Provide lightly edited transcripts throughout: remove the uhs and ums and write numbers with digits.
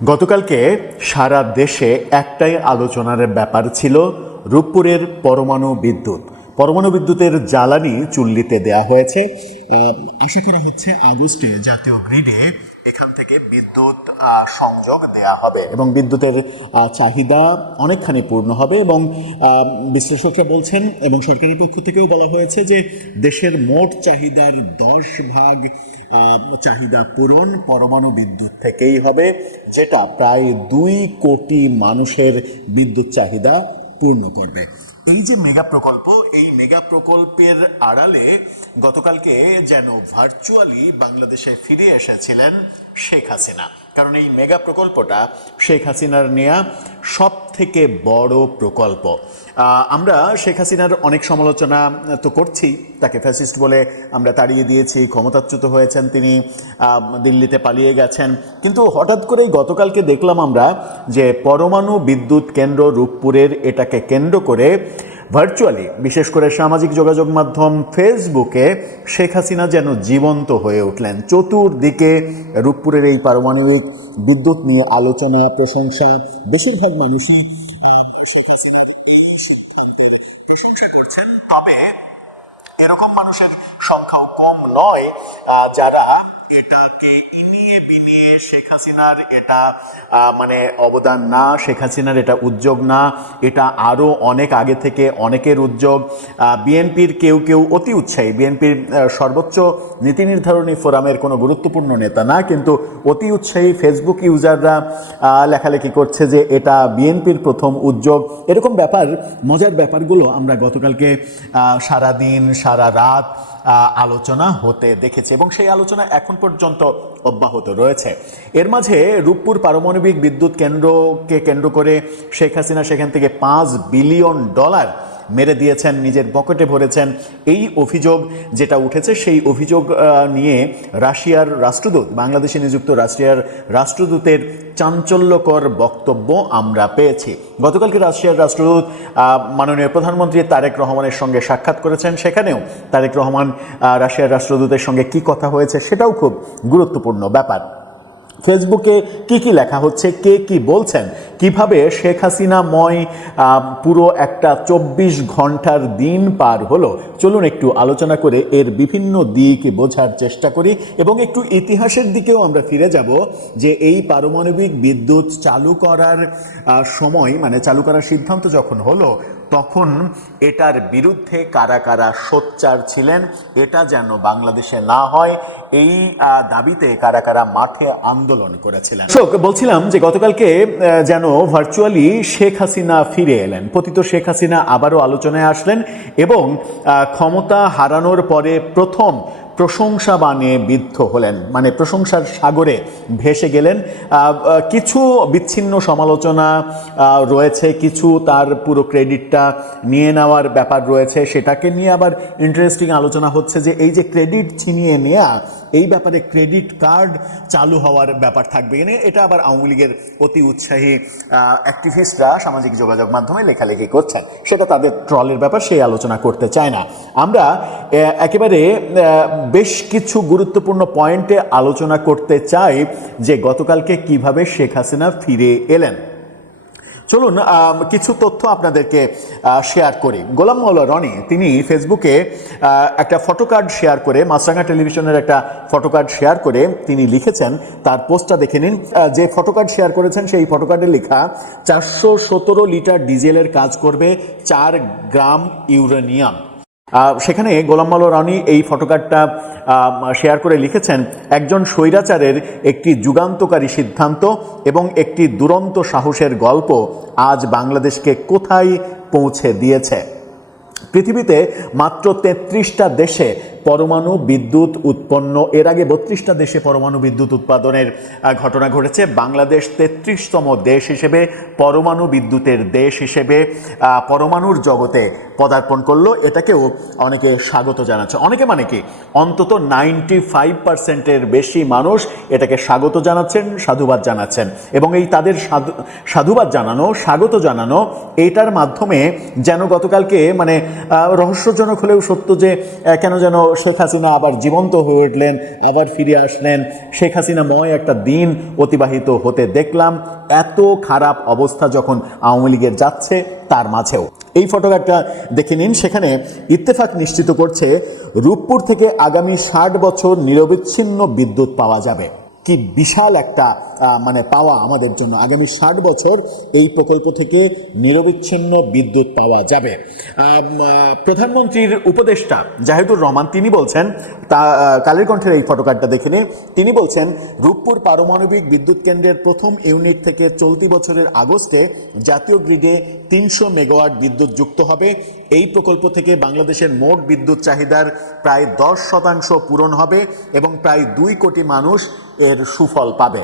গতকালকে সারা দেশে একটাই আলোচনার ব্যাপার ছিল রূপপুরের পরমাণু বিদ্যুতের জ্বালানি চুল্লিতে দেয়া হয়েছে। আশা করা হচ্ছে আগস্টে জাতীয় গ্রিডে এখান থেকে বিদ্যুৎ সংযোগ দেয়া হবে এবং বিদ্যুতের চাহিদা অনেকখানি পূর্ণ হবে। এবং বিশ্লেষকরা বলছেন এবং সরকারের পক্ষ থেকেও বলা হয়েছে যে দেশের মোট চাহিদার 10 ভাগ চাহিদা পূরণ পরমাণু বিদ্যুৎ থেকেই হবে, যেটা প্রায় 2 কোটি মানুষের বিদ্যুৎ চাহিদা পূর্ণ করবে। এই যে মেগা প্রকল্প, এই মেগা প্রকল্পের আড়ালে গতকালকে যেন ভার্চুয়ালি বাংলাদেশে ফিরে এসেছিলেন শেখ হাসিনা। কারণ এই মেগা প্রকল্পটা শেখ হাসিনার নেয়া সব থেকে বড় প্রকল্প। আমরা শেখ হাসিনার অনেক সমালোচনা তো করছি, তাকে ফ্যাসিস্ট বলে আমরা তাড়িয়ে দিয়েছি, ক্ষমতাচ্যুত হয়েছেন তিনি, দিল্লিতে পালিয়ে গেছেন। কিন্তু হঠাৎ করেই গতকালকে দেখলাম আমরা যে পরমাণু বিদ্যুৎ কেন্দ্র রূপপুরের, এটাকে কেন্দ্র করে ভার্চুয়ালি, বিশেষ করে সামাজিক যোগাযোগ মাধ্যম ফেসবুকে শেখ হাসিনা যেন জীবন্ত হয়ে উঠলেন। চতুর্দিকে রূপপুরের এই পারমাণবিক বিদ্যুৎ নিয়ে আলোচনা, প্রশংসা। বেশিরভাগ মানুষই শেখ হাসিনার এই সিদ্ধান্তের প্রশংসা করছেন, তবে এরকম মানুষের সংখ্যাও কম নয় যারা এটাকে ইনিয়ে বিনিয়ে শেখ হাসিনার এটা মানে অবদান না, শেখ হাসিনার এটা উদ্যোগ না, এটা আরও অনেক আগে থেকে অনেকের উদ্যোগ। বিএনপির কেউ কেউ অতি উৎসাহী, বিএনপির সর্বোচ্চ নীতি নির্ধারণী ফোরামের কোনো গুরুত্বপূর্ণ নেতা না, কিন্তু অতি উৎসাহী ফেসবুক ইউজাররা লেখালেখি করছে যে এটা বিএনপির প্রথম উদ্যোগ। এরকম ব্যাপার, মজার ব্যাপারগুলো আমরা গতকালকে সারাদিন সারা রাত আলোচনা হতে দেখেছি এবং সেই আলোচনা এখন পর্যন্ত অব্যাহত রয়েছে। এর মাঝে রূপপুর পারমাণবিক বিদ্যুৎ কেন্দ্রকে কেন্দ্র করে শেখ হাসিনা সেখান থেকে $5 বিলিয়ন মেরে দিয়েছেন, নিজের পকেটে ভরেছেন। এই অভিযোগ যেটা উঠেছে, সেই অভিযোগ নিয়ে রাশিয়ার রাষ্ট্রদূত, বাংলাদেশে নিযুক্ত রাশিয়ার রাষ্ট্রদূতের চাঞ্চল্যকর বক্তব্য আমরা পেয়েছি। গতকালকে রাশিয়ার রাষ্ট্রদূত মাননীয় প্রধানমন্ত্রী তারেক রহমানের সঙ্গে সাক্ষাৎ করেছেন। সেখানেও তারেক রহমান রাশিয়ার রাষ্ট্রদূতের সঙ্গে কি কথা হয়েছে সেটাও খুব গুরুত্বপূর্ণ ব্যাপার। ফেসবুকে কি লেখা হচ্ছে, কে কি বলছেন, কিভাবে শেখ হাসিনাময় পুরো একটা 24 ঘন্টার দিন পার হলো, চলুন একটু আলোচনা করে এর বিভিন্ন দিক বোঝার চেষ্টা করি এবং একটু ইতিহাসের দিকেও আমরা ফিরে যাব যে এই পারমাণবিক বিদ্যুৎ চালু করার সময়, মানে চালু করার সিদ্ধান্ত যখন হলো, তখন এটার বিরুদ্ধে কারা কারা সোচ্চার ছিলেন, এটা যেন বাংলাদেশে না হয় এই দাবিতে কারা কারা মাঠে আন্দোলন করেছিলেন। বলছিলাম যে গতকালকে যেন ভার্চুয়ালি শেখ হাসিনা ফিরে এলেন, পতিত শেখ হাসিনা আবারও আলোচনায় আসলেন এবং ক্ষমতা হারানোর পরে প্রথম প্রশংসা বানে বিদ্ধ হলেন, মানে প্রশংসার সাগরে ভেসে গেলেন। কিছু বিচ্ছিন্ন সমালোচনা রয়েছে, কিছু তার পুরো ক্রেডিটটা নিয়ে নেওয়ার ব্যাপার রয়েছে, সেটাকে নিয়ে আবার ইন্টারেস্টিং আলোচনা হচ্ছে যে এই যে ক্রেডিট ছিনিয়ে নেওয়া, এই ব্যাপারে ক্রেডিট কার্ড চালু হওয়ার ব্যাপার থাকবে কিনা, এটা আবার আওয়ামী লীগের অতি উৎসাহী অ্যাক্টিভিস্টরা সামাজিক যোগাযোগ মাধ্যমে লেখালেখি করছেন, সেটা তাদের ট্রলের ব্যাপার, সেই আলোচনা করতে চায় না। আমরা একেবারে বেশ কিছু গুরুত্বপূর্ণ পয়েন্টে আলোচনা করতে চাই যে গতকালকে কিভাবে শেখ হাসিনা ফিরে এলেন। চলুন কিছু তথ্য আপনাদেরকে শেয়ার করি। গোলাম মাওলা রনি তিনি ফেসবুকে একটা ফটোকার্ড শেয়ার করে, মাছরাঙা টেলিভিশনের একটা ফটোকার্ড শেয়ার করে তিনি লিখেছেন, তার পোস্টটা দেখে নিন। যে ফটোকার্ড শেয়ার করেছেন সেই ফটোকার্ডে লেখা 417 লিটার ডিজেলের কাজ করবে 4 গ্রাম ইউরেনিয়াম। সেখানে গোলাম মাওলা রনি এই ফটোকার্ডটা শেয়ার করে লিখেছেন, একজন স্বৈরাচারের একটি যুগান্তকারী সিদ্ধান্ত এবং একটি দুরন্ত সাহসের গল্প আজ বাংলাদেশকে কোথায় পৌঁছে দিয়েছে। পৃথিবীতে মাত্র 33টা দেশে পরমাণু বিদ্যুৎ উৎপন্ন, এর আগে 32টা দেশে পরমাণু বিদ্যুৎ উৎপাদনের ঘটনা ঘটেছে। বাংলাদেশ 33তম দেশ হিসেবে, পরমাণু বিদ্যুতের দেশ হিসেবে পরমাণুর জগতে পদার্পণ করলো। এটাকেও অনেকে স্বাগত জানাচ্ছে, অনেকে মানে কি অন্তত 95%-এর বেশি মানুষ এটাকে স্বাগত জানাচ্ছেন, সাধুবাদ জানাচ্ছেন। এবং এই তাদের সাধুবাদ জানানো, স্বাগত জানানো, এইটার মাধ্যমে যেন গতকালকে মানে রহস্যজনক হলেও সত্য যে কেন যেন শেখ হাসিনা আবার জীবন্ত হয়ে উঠলেন, আবার ফিরে আসলেন, শেখ হাসিনাময় একটা দিন অতিবাহিত হতে দেখলাম। এত খারাপ অবস্থা যখন আওয়ামী লীগের যাচ্ছে, তার মাঝেও এই ফটোগ্রাফটা দেখে নিন। সেখানে ইত্তেফাক নিশ্চিত করছে রূপপুর থেকে আগামী 60 বছর নিরবিচ্ছিন্ন বিদ্যুৎ পাওয়া যাবে। কি বিশাল একটা পাওয়া আমাদের জন্য, আগামী 60 বছর এই প্রকল্প থেকে নিরবিচ্ছিন্ন বিদ্যুৎ পাওয়া যাবে। প্রধানমন্ত্রীর উপদেষ্টা জাহিদুর রহমান তিনি বলছেন, কালের কণ্ঠের এই ফটোকার্ডটা দেখে নিন, তিনি বলছেন রূপপুর পারমাণবিক বিদ্যুৎ কেন্দ্রের প্রথম ইউনিট থেকে চলতি বছরের আগস্টে জাতীয় গ্রিডে 300 মেগাওয়াট বিদ্যুৎ যুক্ত হবে। এই প্রকল্প থেকে বাংলাদেশের মোট বিদ্যুৎ চাহিদার প্রায় 10% পূরণ হবে এবং প্রায় 2 কোটি মানুষ এর সুফল পাবে।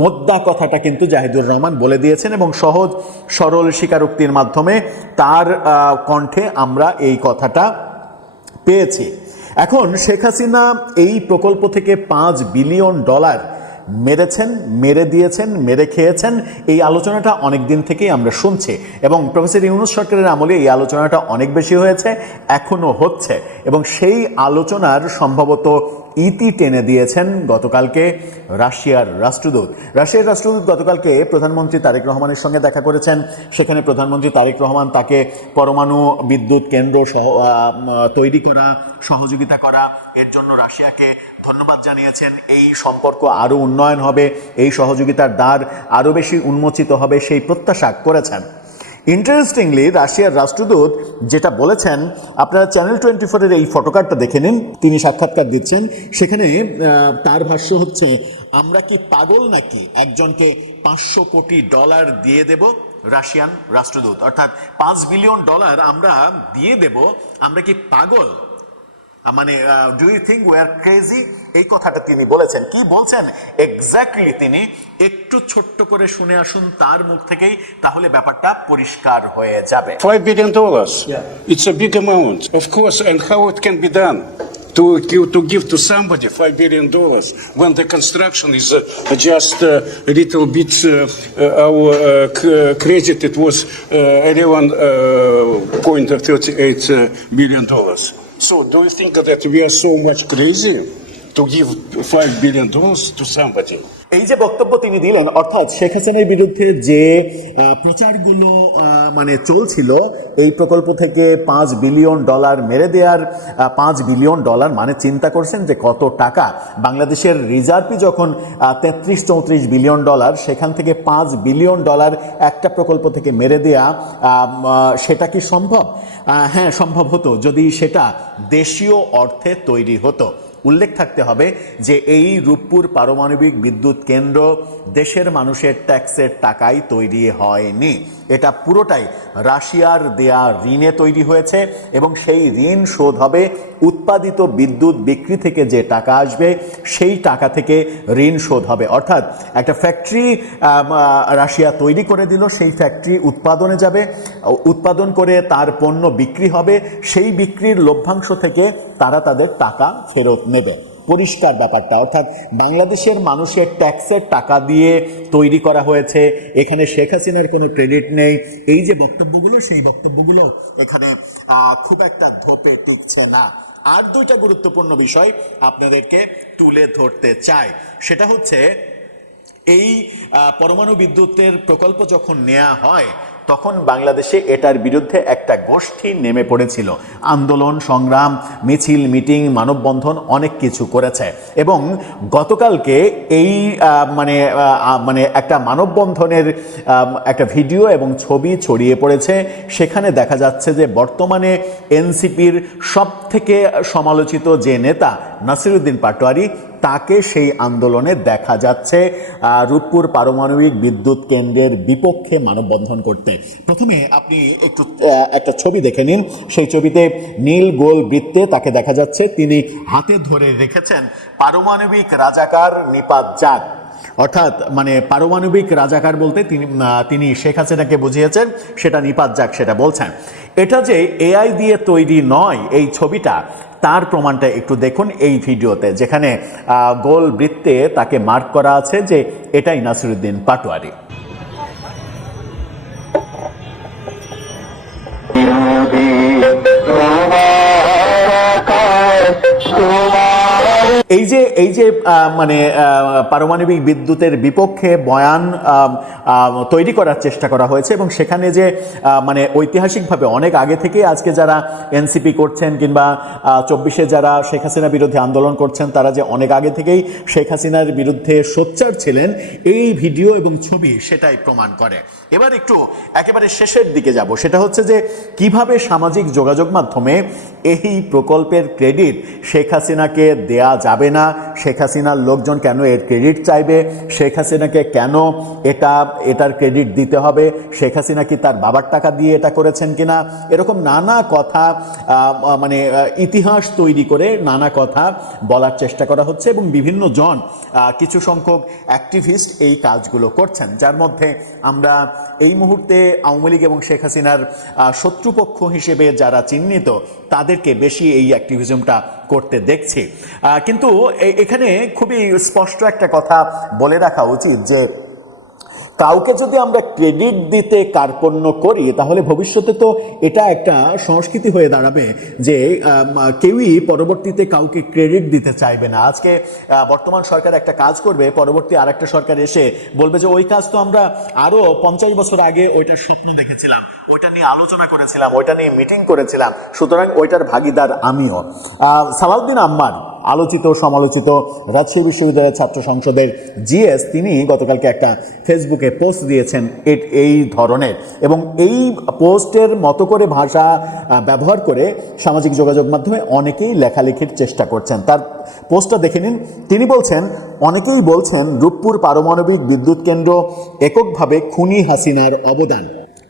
মোদ্দা কথাটা কিন্তু জাহিদুর রহমান বলে দিয়েছেন এবং সহজ সরল স্বীকারোক্তির মাধ্যমে তার কণ্ঠে আমরা এই কথাটা পেয়েছি। এখন শেখ হাসিনা এই প্রকল্প থেকে $5 বিলিয়ন মেরেছেন, মেরে দিয়েছেন, মেরে খেয়েছেন, এই আলোচনাটা অনেক দিন থেকেই আমরা শুনছি এবং প্রফেসর ইউনূস সরকারের আমলে এই আলোচনাটা অনেক বেশি হয়েছে, এখনো হচ্ছে এবং সেই আলোচনার সম্ভবত ইতি টেনে দিয়েছেন গতকালকে রাশিয়ার রাষ্ট্রদূত। রাশিয়ার রাষ্ট্রদূত গতকালকে প্রধানমন্ত্রী তারেক রহমানের সঙ্গে দেখা করেছেন। সেখানে প্রধানমন্ত্রী তারেক রহমান তাকে পরমাণু বিদ্যুৎ কেন্দ্র তৈরি করা, সহযোগিতা করা, এর জন্য রাশিয়াকে ধন্যবাদ জানিয়েছেন। এই সম্পর্ক আরও উন্নয়ন হবে, এই সহযোগিতার দ্বার আরও বেশি উন্মোচিত হবে, সেই প্রত্যাশা করেছেন। ইন্টারেস্টিংলি রাশিয়ার রাষ্ট্রদূত যেটা বলেছেন, আপনারা চ্যানেল 24-এর এই ফটোকার্ডটা দেখে নিন, তিনি সাক্ষাৎকার দিচ্ছেন। সেখানে তার ভাষ্য হচ্ছে, আমরা কি পাগল নাকি একজনকে $500 কোটি দিয়ে দেব? রাশিয়ান রাষ্ট্রদূত, অর্থাৎ $5 বিলিয়ন আমরা দিয়ে দেব, আমরা কি পাগল? Do you think we are crazy? এই কথাটা তিনি বলেছেন। কি বলছেন এক্স্যাক্টলি তিনি একটু ছোট্ট করে শুনে আসুন তার মুখ থেকেই, তাহলে ব্যাপারটা পরিষ্কার হয়ে যাবে। $5 billion. Yeah. It's a big amount, of course. And how it can be done? To give to somebody $5 billion when the construction is just a little bit our credit, it was $11.38 billion. So do you think that we are so much crazy to give $5 billion to somebody? এই যে বক্তব্য তিনি দিলেন, অর্থাৎ শেখ হাসিনার বিরুদ্ধে যে প্রচারগুলো চলছিল, এই প্রকল্প থেকে $5 বিলিয়ন মেরে দেওয়ার, $5 বিলিয়ন চিন্তা করছেন যে কত টাকা। বাংলাদেশের রিজার্ভই যখন $33-34 বিলিয়ন, সেখান থেকে $5 বিলিয়ন একটা প্রকল্প থেকে মেরে দেয়া, সেটা কি সম্ভব? হ্যাঁ, সম্ভব হতো যদি সেটা দেশীয় অর্থে তৈরি হতো। উল্লেখ থাকতে হবে যে এই রূপপুর পারমাণবিক বিদ্যুৎ কেন্দ্র দেশের মানুষের ট্যাক্সের টাকায় তৈরি হয়নি, এটা পুরোটাই রাশিয়ার দেয়া ঋণে তৈরি হয়েছে এবং সেই ঋণ শোধ হবে উৎপাদিত বিদ্যুৎ বিক্রি থেকে যে টাকা আসবে সেই টাকা থেকে ঋণ শোধ হবে। অর্থাৎ একটা ফ্যাক্টরি রাশিয়া তৈরি করে দিল, সেই ফ্যাক্টরি উৎপাদনে যাবে, উৎপাদন করে তার পণ্য বিক্রি হবে, সেই বিক্রির লভ্যাংশ থেকে তারা তাদের টাকা ফেরত নেবে। পরিষ্কার ব্যাপারটা, অর্থাৎ বাংলাদেশের মানুষের ট্যাক্সের টাকা দিয়ে তৈরি করা হয়েছে, এখানে শেখ হাসিনার কোনো ক্রেডিট নেই। এই যে বক্তব্যগুলো, সেই বক্তব্যগুলো এখানে খুব একটা ধোপে টিকছে না। আর দুইটা গুরুত্বপূর্ণ বিষয় আপনাদেরকে তুলে ধরতে চাই, সেটা হচ্ছে এই পরমাণু বিদ্যুতের প্রকল্প যখন নেওয়া হয় তখন বাংলাদেশে এটার বিরুদ্ধে একটা গোষ্ঠী নেমে পড়েছিল, আন্দোলন সংগ্রাম, মিছিল, মিটিং, মানববন্ধন অনেক কিছু করেছে এবং গতকালকে এই একটা মানববন্ধনের একটা ভিডিও এবং ছবি ছড়িয়ে পড়েছে। সেখানে দেখা যাচ্ছে যে বর্তমানে এনসিপির সবথেকে সমালোচিত যে নেতা নাসিরউদ্দিন পাটোয়ারি, তাকে সেই আন্দোলনে দেখা যাচ্ছে রূপপুর পারমাণবিক বিদ্যুৎ কেন্দ্রের বিপক্ষে মানববন্ধন করতে। প্রথমে আপনি একটা ছবি দেখে নিন, সেই ছবিতে নীল গোল বৃত্তে তাকে দেখা যাচ্ছে, তিনি হাতে ধরে রেখেছেন পারমাণবিক রাজাকার নিপাত যাক। অর্থাৎ পারমাণবিক রাজাকার বলতে তিনি শেখ হাসিনাকে বুঝিয়েছেন, সেটা নিপাত যাক সেটা বলছেন। এটা যে এআই দিয়ে তৈরি নয় এই ছবিটা, তার প্রমাণটা একটু দেখুন এই ভিডিওতে, যেখানে গোল বৃত্তে তাকে মার্ক করা আছে যে এটাই নাসিরউদ্দিন পাটোয়ারি। এই যে মানে পারমাণবিক বিদ্যুতের বিপক্ষে বয়ান তৈরি করার চেষ্টা করা হয়েছে এবং সেখানে যে মানে ঐতিহাসিকভাবে অনেক আগে থেকে আজকে যারা এনসিপি করছেন কিংবা 24-এ যারা শেখ হাসিনা বিরোধী আন্দোলন করছেন তারা যে অনেক আগে থেকেই শেখ হাসিনার বিরুদ্ধে সোচ্চার ছিলেন, এই ভিডিও এবং ছবি সেটাই প্রমাণ করে। এবার একটু একেবারে শেষের দিকে যাব, সেটা হচ্ছে যে কিভাবে সামাজিক যোগাযোগ মাধ্যমে এই প্রকল্পের ক্রেডিট শেখ হাসিনাকে দেয়া যাবে না, শেখ হাসিনার লোকজন কেন এর ক্রেডিট চাইবে, শেখ হাসিনাকে কেন এটার ক্রেডিট দিতে হবে, শেখ হাসিনা কি তার বাবার টাকা দিয়ে এটা করেছেন কিনা, এরকম নানা কথা মানে ইতিহাস তৈরি করে নানা কথা বলার চেষ্টা করা হচ্ছে এবং বিভিন্ন জন কিছু সংখ্যক অ্যাক্টিভিস্ট এই কাজগুলো করছেন, যার মধ্যে আমরা এই মুহূর্তে আওয়ামী লীগ এবং শেখ হাসিনার শত্রুপক্ষ হিসেবে যারা চিহ্নিত তাদেরকে বেশি এই অ্যাক্টিভিজমটা করতে দেখছি। কিন্তু এখানে খুবই স্পষ্ট একটা কথা বলে রাখা উচিত যে কাউকে যদি আমরা ক্রেডিট দিতে কার্পণ্য করি তাহলে ভবিষ্যতে তো এটা একটা সংস্কৃতি হয়ে দাঁড়াবে যে কেউই পরবর্তীতে কাউকে ক্রেডিট দিতে চাইবে না। আজকে বর্তমান সরকার একটা কাজ করবে, পরবর্তী আরেকটা সরকার এসে বলবে যে ওই কাজ তো আমরা আরো 50 বছর আগে ওইটার স্বপ্ন দেখেছিলাম, ওইটা নিয়ে আলোচনা করেছিলাম, ওইটা নিয়ে মিটিং করেছিলাম, সুতরাং ওইটার ভাগিদার আমিও। সালাউদ্দিন আম্মার আলোচিত সমালোচিত রাজশাহী বিশ্ববিদ্যালয়ের ছাত্র সংসদের জিএস তিনি গতকালকে একটা ফেসবুকে পোস্ট দিয়েছেন এই ধরনের, এবং এই পোস্টের মতো করে ভাষা ব্যবহার করে সামাজিক যোগাযোগ মাধ্যমে অনেকেই লেখালেখির চেষ্টা করছেন। তার পোস্টটা দেখে নিন। তিনি বলছেন, অনেকেই বলছেন রূপপুর পারমাণবিক বিদ্যুৎ কেন্দ্র এককভাবে খুনি হাসিনার অবদান,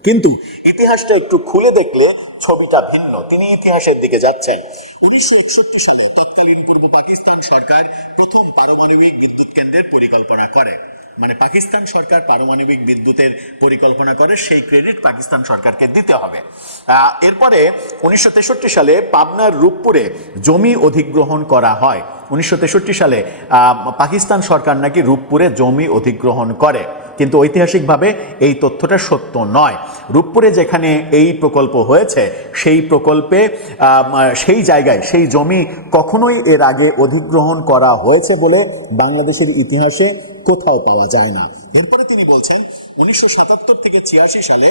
কিন্তু ইতিহাসটা একটু খুলে দেখলে ছবিটা ভিন্ন। তিনি ইতিহাসের দিকে যাচ্ছেন। 1961 সালে তৎকালীন পূর্ব পাকিস্তান সরকার প্রথম পারমাণবিক বিদ্যুৎ কেন্দ্রের পরিকল্পনা করে, মানে পাকিস্তান সরকার পারমাণবিক বিদ্যুতের পরিকল্পনা করে, সেই ক্রেডিট পাকিস্তান সরকারকে দিতে হবে। এরপরে 1963 সালে পাবনার রূপপুরে জমি অধিগ্রহণ করা হয়। 1963 সালে পাকিস্তান সরকার নাকি রূপপুরে জমি অধিগ্রহণ করে, কিন্তু ঐতিহাসিকভাবে এই তথ্যটা সত্য নয়। রূপপুরে যেখানে এই প্রকল্প হয়েছে সেই প্রকল্পে সেই জায়গায় সেই জমি কখনোই এর আগে অধিগ্রহণ করা হয়েছে বলে বাংলাদেশের ইতিহাসে কোথাও পাওয়া যায় না। এরপরে তিনি বলছেন 1977 থেকে 86 সালে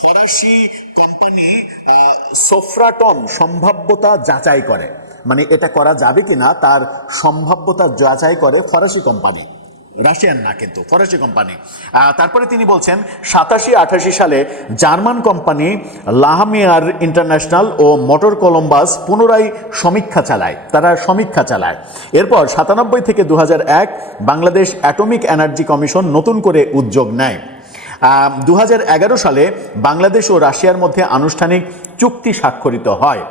ফরাসি কোম্পানি সোফ্রাটম সম্ভাব্যতা যাচাই করে, মানে এটা করা যাবে কিনা তার সম্ভাব্যতা যাচাই করে ফরাসি কোম্পানি, রাশিয়ান না কিন্তু ফরাসি কোম্পানি। তারপরে তিনি বলছেন 87-88 সালে জার্মান কোম্পানি লাহামিয়ার ইন্টারন্যাশনাল ও মোটর কলম্বাস পুনরায় সমীক্ষা চালায়। এরপর 97 থেকে 2001 বাংলাদেশ অ্যাটমিক এনার্জি কমিশন নতুন করে উদ্যোগ নেয়। 2011 সালে বাংলাদেশ ও রাশিয়ার মধ্যে আনুষ্ঠানিক চুক্তি স্বাক্ষরিত হয়।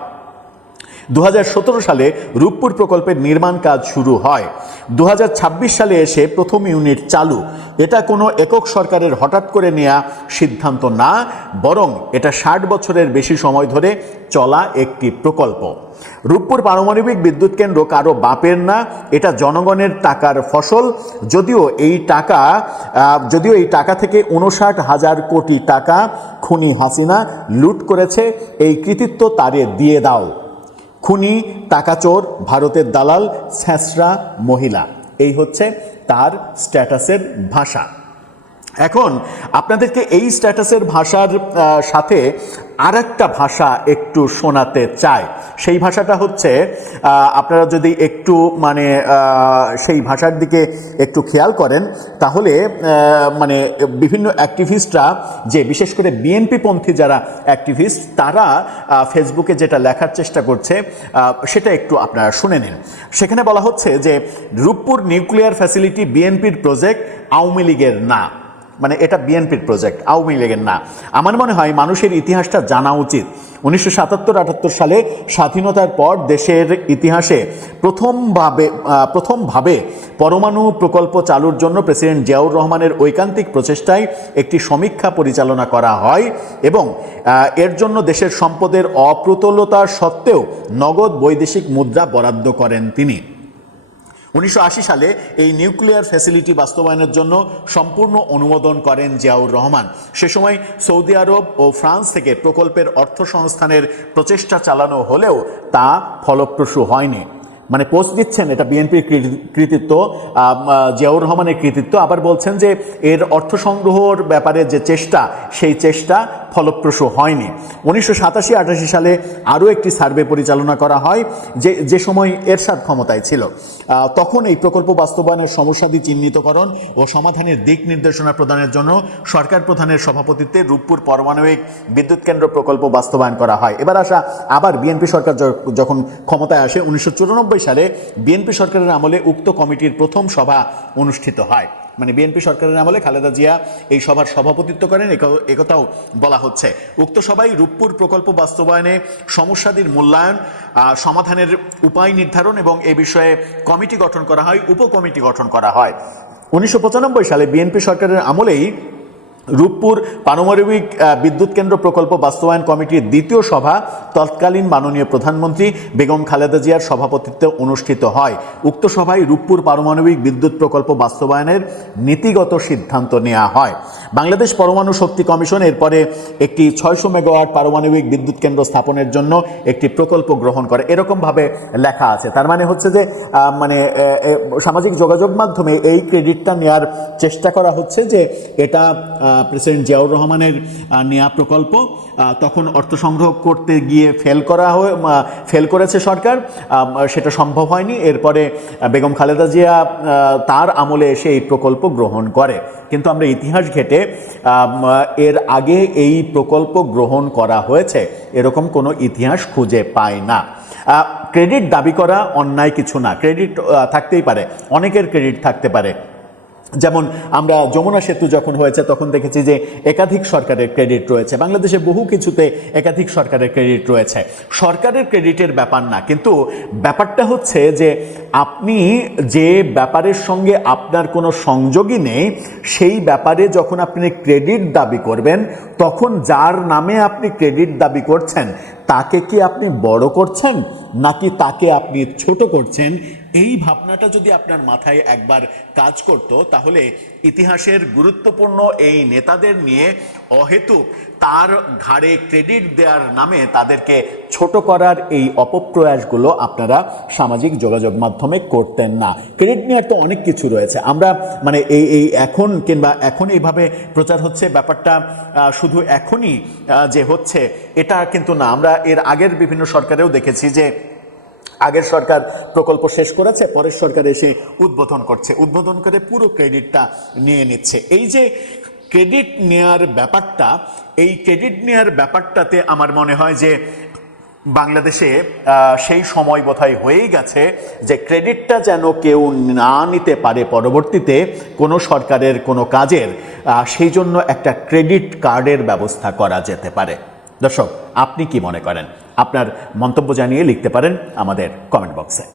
2017 সালে রূপপুর প্রকল্পের নির্মাণ কাজ শুরু হয়। 2026 সালে এসে প্রথম ইউনিট চালু। এটা কোনো একক সরকারের হঠাৎ করে নেওয়া সিদ্ধান্ত না, বরং এটা 60 বছরের বেশি সময় ধরে চলা একটি প্রকল্প। রূপপুর পারমাণবিক বিদ্যুৎ কেন্দ্র কারো বাপের না, এটা জনগণের টাকার ফসল। যদিও এই টাকা থেকে 59,000 কোটি টাকা খুনি হাসিনা লুট করেছে, এই কৃতিত্ব তারে দিয়ে দাও। খুনি, টাকাচোর, ভারতের দালাল, ছ্যাঁচড়া মহিলা, এই হচ্ছে তার স্ট্যাটাসের ভাষা। এখন আপনাদেরকে এই স্ট্যাটাসের ভাষার সাথে আরেকটা ভাষা একটু শোনাতে চাই। সেই ভাষাটা হচ্ছে, আপনারা যদি একটু মানে সেই ভাষার দিকে একটু খেয়াল করেন তাহলে মানে বিভিন্ন অ্যাক্টিভিস্টরা, যে বিশেষ করে বিএনপি পন্থী যারা অ্যাক্টিভিস্ট, তারা ফেসবুকে যেটা লেখার চেষ্টা করছে সেটা একটু আপনারা শুনে নিন। সেখানে বলা হচ্ছে যে রূপপুর নিউক্লিয়ার ফ্যাসিলিটি বিএনপির প্রজেক্ট, আওয়ামী লীগের না। মানে এটা বিএনপির প্রজেক্ট, আওয়ামী লীগের না। আমার মনে হয় মানুষের ইতিহাসটা জানা উচিত। 1977-78 সালে স্বাধীনতার পর দেশের ইতিহাসে প্রথমভাবে পরমাণু প্রকল্প চালুর জন্য প্রেসিডেন্ট জিয়াউর রহমানের ঐকান্তিক প্রচেষ্টায় একটি সমীক্ষা পরিচালনা করা হয় এবং এর জন্য দেশের সম্পদের অপ্রতুলতা সত্ত্বেও নগদ বৈদেশিক মুদ্রা বরাদ্দ করেন তিনি। 1980 সালে এই নিউক্লিয়ার ফ্যাসিলিটি বাস্তবায়নের জন্য সম্পূর্ণ অনুমোদন করেন জিয়াউর রহমান। সে সময় সৌদি আরব ও ফ্রান্স থেকে প্রকল্পের অর্থ সংস্থানের প্রচেষ্টা চালানো হলেও তা ফলপ্রসূ হয়নি। মানে পোস্ট দিচ্ছেন এটা বিএনপির কৃতিত্ব, জিয়াউর রহমানের কৃতিত্ব, আবার বলছেন যে এর অর্থ সংগ্রহর ব্যাপারে যে চেষ্টা সেই চেষ্টা ফলপ্রসূ হয়নি। 1987-88 সালে আরও একটি সার্ভে পরিচালনা করা হয় যে সময় এরশাদ ক্ষমতায় ছিল। তখন এই প্রকল্প বাস্তবায়নের সমস্যাদি চিহ্নিতকরণ ও সমাধানের দিক নির্দেশনা প্রদানের জন্য সরকার প্রধানের সভাপতিত্বে রূপপুর পারমাণবিক বিদ্যুৎ কেন্দ্র প্রকল্প বাস্তবায়ন করা হয়। এবার আবার বিএনপি সরকার যখন ক্ষমতায় আসে 1994 সালে বিএনপি সরকারের আমলে উক্ত কমিটির প্রথম সভা অনুষ্ঠিত হয়। মানে বিএনপি সরকারের আমলে খালেদা জিয়া এই সভার সভাপতিত্ব করেন, একথাও বলা হচ্ছে। উক্ত সভায় রূপপুর প্রকল্প বাস্তবায়নে সমস্যাদির মূল্যায়ন, সমাধানের উপায় নির্ধারণ এবং এ বিষয়ে কমিটি গঠন করা হয়, উপকমিটি গঠন করা হয়। 1995 সালে বিএনপি সরকারের আমলেই রূপপুর পারমাণবিক বিদ্যুৎ কেন্দ্র প্রকল্প বাস্তবায়ন কমিটির দ্বিতীয় সভা তৎকালীন মাননীয় প্রধানমন্ত্রী বেগম খালেদা জিয়ার সভাপতিত্বে অনুষ্ঠিত হয়। উক্ত সভায় রূপপুর পারমাণবিক বিদ্যুৎ প্রকল্প বাস্তবায়নের নীতিগত সিদ্ধান্ত নেওয়া হয়। বাংলাদেশ পরমাণু শক্তি কমিশন এরপরে একটি 600 মেগাওয়াট পারমাণবিক বিদ্যুৎ কেন্দ্র স্থাপনের জন্য একটি প্রকল্প গ্রহণ করে, এরকমভাবে লেখা আছে। তার মানে হচ্ছে যে সামাজিক যোগাযোগ মাধ্যমে এই ক্রেডিটটা নেওয়ার চেষ্টা করা হচ্ছে যে এটা প্রেসিডেন্ট জিয়াউর রহমানের নেয়া প্রকল্প, তখন অর্থ সংগ্রহ করতে গিয়ে ফেল করেছে সরকার, সেটা সম্ভব হয়নি। এরপরে বেগম খালেদা জিয়া তার আমলে এসে এই প্রকল্প গ্রহণ করে। কিন্তু আমরা ইতিহাস ঘেটে এর আগে এই প্রকল্প গ্রহণ করা হয়েছে এরকম কোনো ইতিহাস খুঁজে পাই না। ক্রেডিট দাবি করা অন্যায় কিছু না, ক্রেডিট থাকতেই পারে, অনেকের ক্রেডিট থাকতে পারে। যেমন আমরা যমুনা সেতু যখন হয়েছে তখন দেখেছি যে একাধিক সরকারের ক্রেডিট রয়েছে, বাংলাদেশে বহু কিছুতে একাধিক সরকারের ক্রেডিট রয়েছে, সরকারের ক্রেডিটের ব্যাপার না। কিন্তু ব্যাপারটা হচ্ছে যে আপনি যে ব্যাপারের সঙ্গে আপনার কোনো সংযোগই নেই সেই ব্যাপারে যখন আপনি ক্রেডিট দাবি করবেন তখন যার নামে আপনি ক্রেডিট দাবি করছেন তাকে কি আপনি বড় করছেন নাকি তাকে আপনি ছোট করছেন, এই ভাবনাটা যদি আপনার মাথায় একবার কাজ করত তাহলে ইতিহাসের গুরুত্বপূর্ণ এই নেতাদের নিয়ে অহেতুক তার ঘাড়ে ক্রেডিট দেওয়ার নামে তাদেরকে ছোট করার এই অপপ্রয়াসগুলো আপনারা সামাজিক যোগাযোগ মাধ্যমে করতেন না। ক্রেডিট নেওয়ার তো অনেক কিছু রয়েছে, আমরা মানে এই এখন কিংবা এখন এইভাবে প্রচার হচ্ছে ব্যাপারটা শুধু এখনই যে হচ্ছে এটা কিন্তু না। আমরা এর আগের বিভিন্ন সরকারেও দেখেছি যে আগের সরকার প্রকল্প শেষ করেছে, পরের সরকার এসে উদ্বোধন করছে, উদ্বোধন করে পুরো ক্রেডিটটা নিয়ে নিচ্ছে। এই যে ক্রেডিট নেয়ার ব্যাপারটা, এই ক্রেডিট নেয়ার ব্যাপারটাতে আমার মনে হয় যে বাংলাদেশে সেই সময় বোধহয় হয়েই গেছে যে ক্রেডিটটা যেন কেউ না নিতে পারে পরবর্তীতে কোনো সরকারের কোনো কাজের, সেই জন্য একটা ক্রেডিট কার্ডের ব্যবস্থা করা যেতে পারে। দর্শক, আপনি কি মনে করেন? আপনার মন্তব্য জানিয়ে লিখতে পারেন আমাদের কমেন্ট বক্সে।